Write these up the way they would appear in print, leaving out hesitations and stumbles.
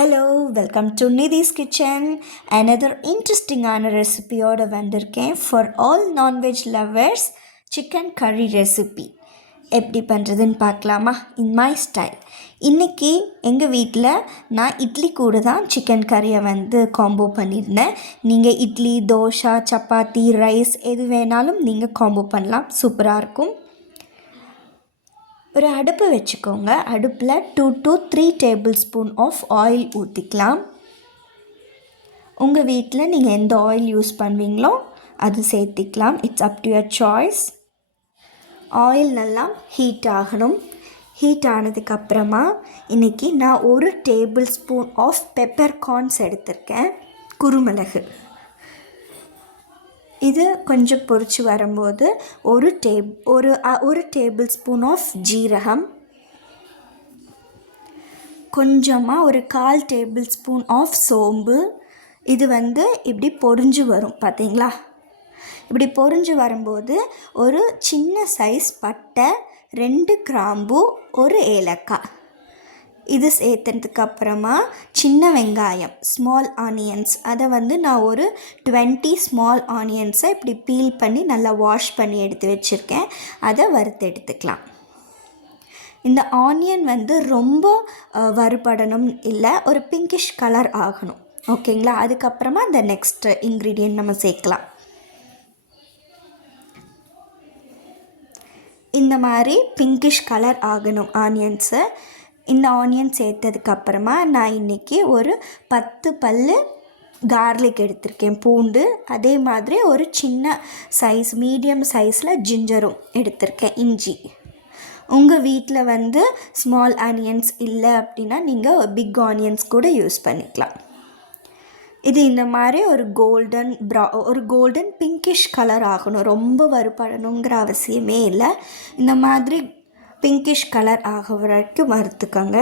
Hello, welcome to Nidhi's Kitchen. Another interesting ரெசிபியோட வந்திருக்கேன் for all non-veg lovers. Chicken கறி recipe எப்படி பண்ணுறதுன்னு பார்க்கலாமா? In my style. இன்றைக்கி எங்கள் வீட்டில் நான் இட்லி கூட தான் சிக்கன் கறியை காம்போ பண்ணியிருந்தேன். நீங்கள் இட்லி, தோசை, சப்பாத்தி, ரைஸ் எது வேணாலும் நீங்கள் காம்போ பண்ணலாம். சூப்பராக இருக்கும். ஒரு அடுப்பு வச்சுக்கோங்க. அடுப்பில் 2 to 3 tablespoon of oil ஊற்றிக்கலாம். உங்கள் வீட்டில் நீங்கள் எந்த ஆயில் யூஸ் பண்ணுவீங்களோ அது சேர்த்திக்கலாம். It's up to your choice. Oil நல்லா ஹீட் ஆகணும். ஹீட் ஆனதுக்கப்புறமா இன்றைக்கி நான் 1 tablespoon of peppercorns எடுத்திருக்கேன். குருமிளகு. இது கொஞ்சம் பொரிச்சு வரும்போது ஒரு டேபிள் ஸ்பூன் ஆஃப் ஜீரகம், கொஞ்சமாக ஒரு 1/4 டேபிள் ஸ்பூன் ஆஃப் சோம்பு. இது இப்படி பொரிஞ்சு வரும் பார்த்தீங்களா? இப்படி பொரிஞ்சு வரும்போது ஒரு சின்ன சைஸ் பட்டை, 2 கிராம்பு, ஒரு ஏலக்காய் இது சேர்த்ததுக்கப்புறமா சின்ன வெங்காயம், ஸ்மால் ஆனியன்ஸ், அதை நான் ஒரு 20 ஸ்மால் ஆனியன்ஸை இப்படி பீல் பண்ணி நல்லா வாஷ் பண்ணி எடுத்து வச்சுருக்கேன். அதை வறுத்து எடுத்துக்கலாம். இந்த ஆனியன் ரொம்ப வறுபடணும் இல்லை, ஒரு பிங்கிஷ் கலர் ஆகணும். ஓகேங்களா? அதுக்கப்புறமா இந்த நெக்ஸ்ட் இன்க்ரீடியன்ட் நம்ம சேர்க்கலாம். இந்த மாதிரி பிங்கிஷ் கலர் ஆகணும் ஆனியன்ஸு. இந்த ஆனியன் சேர்த்ததுக்கப்புறமா நான் இன்றைக்கி ஒரு 10 பல் கார்லிக் எடுத்திருக்கேன், பூண்டு. அதே மாதிரி ஒரு சின்ன சைஸ், மீடியம் சைஸில் ஜிஞ்சரும் எடுத்திருக்கேன், இஞ்சி. உங்கள் வீட்டில் ஸ்மால் ஆனியன்ஸ் இல்லை அப்படின்னா நீங்கள் பிக் ஆனியன்ஸ் கூட யூஸ் பண்ணிக்கலாம். இது இந்த மாதிரி ஒரு கோல்டன் பிங்கிஷ் கலர் ஆகணும். ரொம்ப வறுபடணுங்கிற அவசியமே இல்லை. இந்த மாதிரி பிங்கிஷ் கலர் ஆக வரைக்கும் வறுத்துக்கோங்க.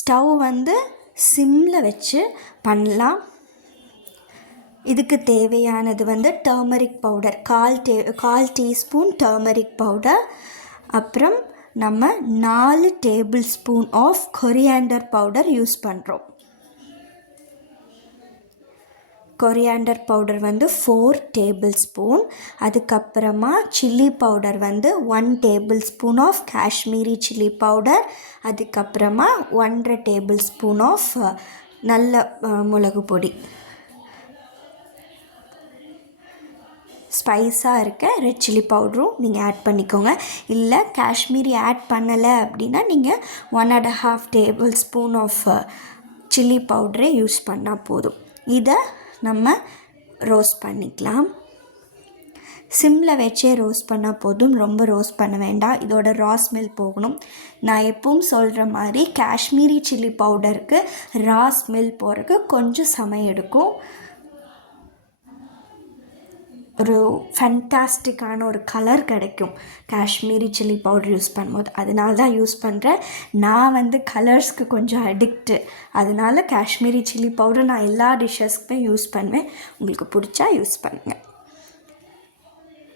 ஸ்டவ் சிம்மில் வச்சு பண்ணலாம். இதுக்கு தேவையானது turmeric powder, 1/4 teaspoon turmeric powder. அப்புறம் நம்ம 4 tablespoon of coriander powder use பண்ணுறோம். Coriander powder 4 tablespoon. அதுக்கப்புறமா chilli powder 1 tablespoon of Kashmiri chilli powder. அதுக்கப்புறமா 1/2 டேபிள் ஸ்பூன் ஆஃப் நல்ல மிளகு பொடி. ஸ்பைஸாக இருக்க ரெட் சில்லி பவுடரும் நீங்கள் ஆட் பண்ணிக்கோங்க. இல்லை காஷ்மீரி ஆட் பண்ணலை அப்படின்னா நீங்கள் 1.5 டேபிள் ஸ்பூன் ஆஃப் சில்லி பவுடரே யூஸ் பண்ணால் போதும். இதை நம்ம ரோஸ்ட் பண்ணிக்கலாம். சிம்மில் வச்சே ரோஸ்ட் பண்ணால் போதும், ரொம்ப ரோஸ்ட் பண்ண வேண்டாம். இதோட ரா ஸ்மெல் போகணும். நான் எப்பவும் சொல்கிற மாதிரி காஷ்மீரி சில்லி பவுடருக்கு ரா ஸ்மெல் போகிறதுக்கு கொஞ்சம் சமயம் எடுக்கும். ஒரு ஃபேண்டாஸ்டிக்கான ஒரு கலர் கிடைக்கும் காஷ்மீரி சில்லி பவுடர் யூஸ் பண்ணும்போது. அதனால தான் யூஸ் பண்ணுறேன். நான் கலர்ஸ்க்கு கொஞ்சம் அடிக்ட்டு. அதனால காஷ்மீரி சில்லி பவுடர் நான் எல்லா டிஷ்ஷஸ்க்குமே யூஸ் பண்ணுவேன். உங்களுக்கு பிடிச்சா யூஸ் பண்ணுங்கள்.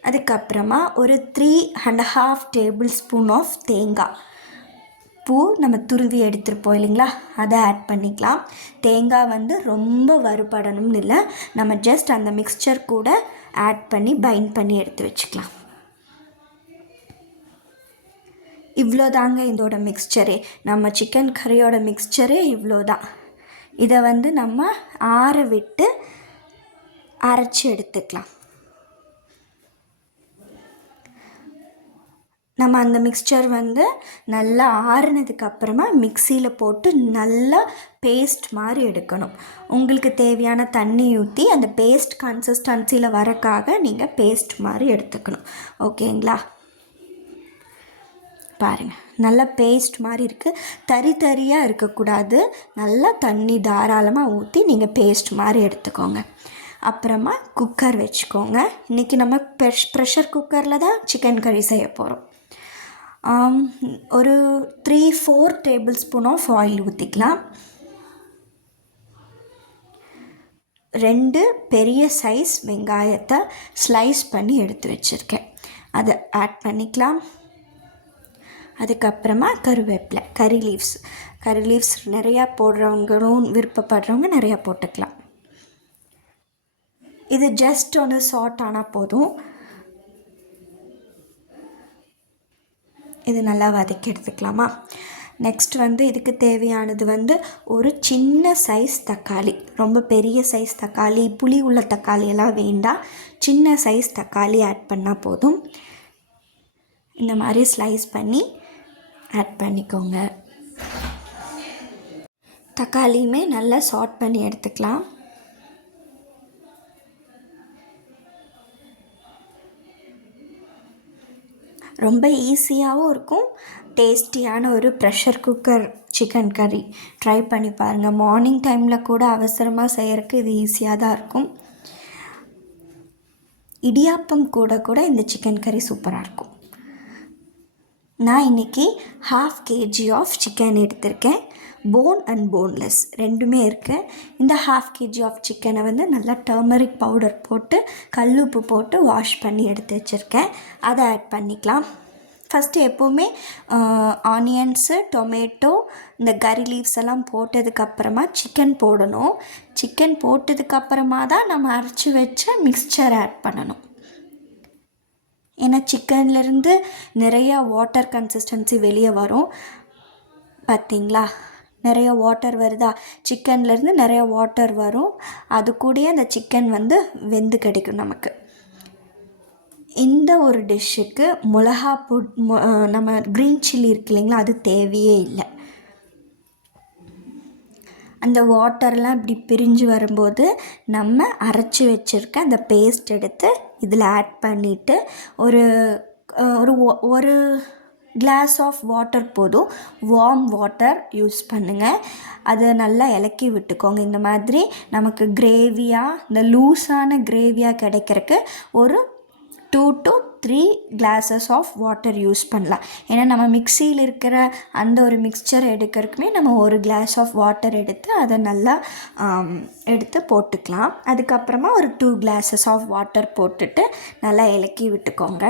அதுக்கப்புறமா ஒரு 3.5 டேபிள் ஸ்பூன் ஆஃப் தேங்காய் பூ நம்ம துருவி எடுத்துருப்போம் இல்லைங்களா, அதை ஆட் பண்ணிக்கலாம். தேங்காய் ரொம்ப வறுபடணும்னு இல்லை, நம்ம ஜஸ்ட் அந்த மிக்ஸ்சர் கூட ஆட் பண்ணி பைண்ட் பண்ணி எடுத்து வச்சுக்கலாம். இவ்வளோதாங்க இதோட மிக்ஸ்சரே. நம்ம சிக்கன் கறியோட மிக்ஸ்சரே இவ்வளோ தான். இதை நம்ம ஆற விட்டு அரைச்சி எடுத்துக்கலாம். நம்ம அந்த மிக்ஸ்சர் நல்லா ஆறுனதுக்கப்புறமா மிக்சியில் போட்டு நல்லா பேஸ்ட் மாதிரி எடுக்கணும். உங்களுக்கு தேவையான தண்ணி ஊற்றி அந்த பேஸ்ட் கன்சிஸ்டன்சியில் வரக்காக நீங்கள் பேஸ்ட் மாதிரி எடுத்துக்கணும். ஓகேங்களா? பாருங்கள், நல்லா பேஸ்ட் மாதிரி இருக்குது. தறி தறியாக இருக்கக்கூடாது. நல்லா தண்ணி தாராளமாக ஊற்றி நீங்கள் பேஸ்ட் மாதிரி எடுத்துக்கோங்க. அப்புறமா குக்கர் வச்சுக்கோங்க. இன்றைக்கி நம்ம ப்ரெஷர் குக்கரில் தான் சிக்கன் கறி செய்ய போகிறோம். ஒரு 3-4 டேபிள் ஸ்பூன் ஆஃப் ஆயில் ஊற்றிக்கலாம். 2 பெரிய சைஸ் வெங்காயத்தை ஸ்லைஸ் பண்ணி எடுத்து வச்சுருக்கேன். அதை ஆட் பண்ணிக்கலாம். அதுக்கப்புறமா கருவேப்பிலை, கறி லீவ்ஸ் நிறையா போடுறவங்களும் விருப்பப்படுறவங்க நிறையா போட்டுக்கலாம். இது ஜஸ்ட் ஒன்று சாட் ஆனால் போதும். இது நல்லா வதக்கி எடுத்துக்கலாமா. நெக்ஸ்ட் இதுக்கு தேவையானது ஒரு சின்ன சைஸ் தக்காளி, ரொம்ப பெரிய சைஸ் தக்காளி, புளி உள்ள தக்காளியெல்லாம் வேண்டாம். சின்ன சைஸ் தக்காளி ஆட் பண்ணால் போதும். இந்த மாதிரி ஸ்லைஸ் பண்ணி ஆட் பண்ணிக்கோங்க. தக்காளியுமே நல்லா சாட் பண்ணி எடுத்துக்கலாம். ரொம்ப ஈஸியாகவும் இருக்கும், டேஸ்டியான ஒரு ப்ரெஷர் குக்கர் சிக்கன் கறி ட்ரை பண்ணி பாருங்கள். மார்னிங் டைமில் கூட அவசரமாக செய்கிறதுக்கு இது ஈஸியாக தான் இருக்கும். இடியாப்பம் கூட இந்த சிக்கன் கறி சூப்பராக இருக்கும். நான் இன்றைக்கி 1/2 kg ஆஃப் சிக்கன் எடுத்திருக்கேன். போன் அண்ட் போன்லெஸ் ரெண்டுமே இருக்குது. இந்த 1/2 kg ஆஃப் சிக்கனை நல்லா டர்மரிக் பவுடர் போட்டு கல்லுப்பு போட்டு வாஷ் பண்ணி எடுத்து வச்சுருக்கேன். அதை ஆட் பண்ணிக்கலாம். ஃபஸ்ட்டு எப்போவுமே ஆனியன்ஸு, டொமேட்டோ, இந்த கறி லீவ்ஸ் எல்லாம் போட்டதுக்கப்புறமா சிக்கன் போடணும். சிக்கன் போட்டதுக்கப்புறமா தான் நம்ம அரைச்சி வச்ச மிக்ஸ்சர் ஆட் பண்ணணும். ஏன்னா சிக்கன்லேருந்து நிறையா வாட்டர் கன்சிஸ்டன்சி வெளியே வரும். பார்த்திங்களா, நிறையா வாட்டர் வருதா, சிக்கன்லேருந்து நிறையா வாட்டர் வரும். அது கூடயே அந்த சிக்கன் வெந்து கிடைக்கும் நமக்கு. இந்த ஒரு டிஷ்ஷுக்கு மிளகா நம்ம க்ரீன் சில்லி இருக்கு இல்லைங்களா, அது தேவையே இல்லை. அந்த வாட்டர்லாம் இப்படி பிரிஞ்சு வரும்போது நம்ம அரைச்சி வச்சுருக்க அந்த பேஸ்ட் எடுத்து இதில் ஆட் பண்ணிவிட்டு ஒரு ஒரு கிளாஸ் ஆஃப் வாட்டர் போதும், வார்ம் வாட்டர் யூஸ் பண்ணுங்கள். அதை நல்லா இலக்கி விட்டுக்கோங்க. இந்த மாதிரி நமக்கு கிரேவியாக, இந்த லூஸான கிரேவியாக கிடைக்கிறதுக்கு ஒரு 2 to 3 glasses of water use பண்ணலாம். ஏன்னா நம்ம மிக்சியில் இருக்கிற அந்த ஒரு மிக்சர் எடுக்கிறதுக்குமே நம்ம ஒரு கிளாஸ் ஆஃப் வாட்டர் எடுத்து அதை நல்லா எடுத்து போட்டுக்கலாம். அதுக்கப்புறமா ஒரு 2 glasses ஆஃப் வாட்டர் போட்டுட்டு நல்லா இலக்கி விட்டுக்கோங்க.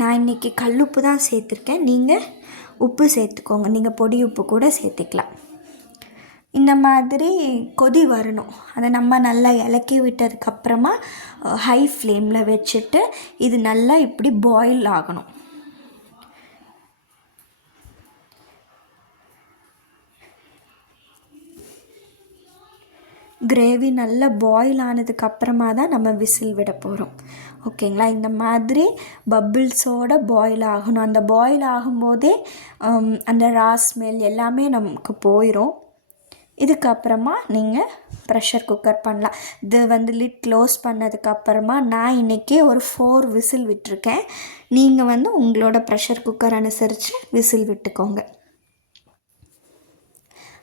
நான் இன்றைக்கி கல்லுப்பு தான் சேர்த்துருக்கேன். நீங்கள் உப்பு சேர்த்துக்கோங்க, நீங்கள் பொடி உப்பு கூட சேர்த்துக்கலாம். இந்த மாதிரி கொதி வரணும். அதை நம்ம நல்லா இலக்கி விட்டதுக்கப்புறமா ஹை ஃப்ளேமில் வச்சுட்டு இது நல்லா இப்படி பாயில் ஆகணும். கிரேவி நல்லா பாயில் ஆனதுக்கப்புறமா தான் நம்ம விசில் விட போகிறோம். ஓகேங்களா, இந்த மாதிரி பபிள்ஸோடு பாயில் ஆகணும். அந்த பாயில் ஆகும்போதே அந்த ரா ஸ்மெல் எல்லாமே நமக்கு போயிடும். இதுக்கப்புறமா நீங்கள் ப்ரெஷர் குக்கர் பண்ணலாம். இது லிட் க்ளோஸ் பண்ணதுக்கப்புறமா நான் இன்றைக்கி ஒரு 4 விசில் விட்டுருக்கேன். நீங்கள் உங்களோட ப்ரெஷர் குக்கர் அனுசரித்து விசில் விட்டுக்கோங்க.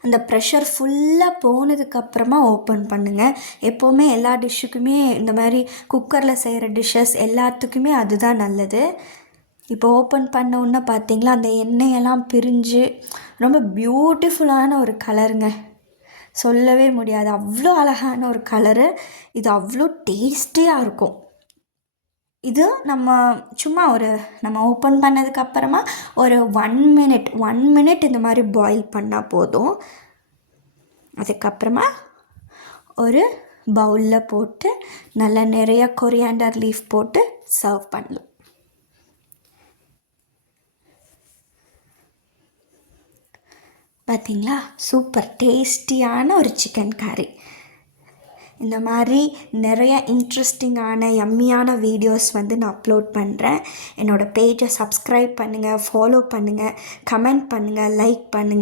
அந்த ப்ரெஷர் ஃபுல்லாக போனதுக்கப்புறமா ஓப்பன் பண்ணுங்கள். எப்போவுமே எல்லா டிஷ்ஷுக்குமே இந்த மாதிரி குக்கரில் செய்கிற டிஷ்ஷஸ் எல்லாத்துக்குமே அதுதான் நல்லது. இப்போ ஓப்பன் பண்ண உடனே பார்த்தீங்களா, அந்த எண்ணெயெல்லாம் பிரிஞ்சு ரொம்ப பியூட்டிஃபுல்லான ஒரு கலருங்க, சொல்லவே முடியாது. அவ்வளோ அழகான ஒரு கலரு. இது அவ்வளோ டேஸ்டியாக இருக்கும். இது நம்ம சும்மா நம்ம ஓப்பன் பண்ணதுக்கப்புறமா ஒரு 1 minute இந்த மாதிரி பாயில் பண்ணால் போதும். அதுக்கப்புறமா ஒரு பவுலில் போட்டு நல்லா நிறைய கொரியாண்டர் லீஃப் போட்டு சர்வ் பண்ணலாம். பார்த்திங்களா, சூப்பர் டேஸ்டியான ஒரு சிக்கன் கறி. இந்த மாதிரி நிறைய இன்ட்ரெஸ்டிங்கான யம்மியான வீடியோஸ் நான் அப்லோட் பண்ணுறேன். என்னோடய பேஜை சப்ஸ்கிரைப் பண்ணுங்கள், ஃபாலோ பண்ணுங்கள், கமெண்ட் பண்ணுங்கள், லைக் பண்ணுங்கள்.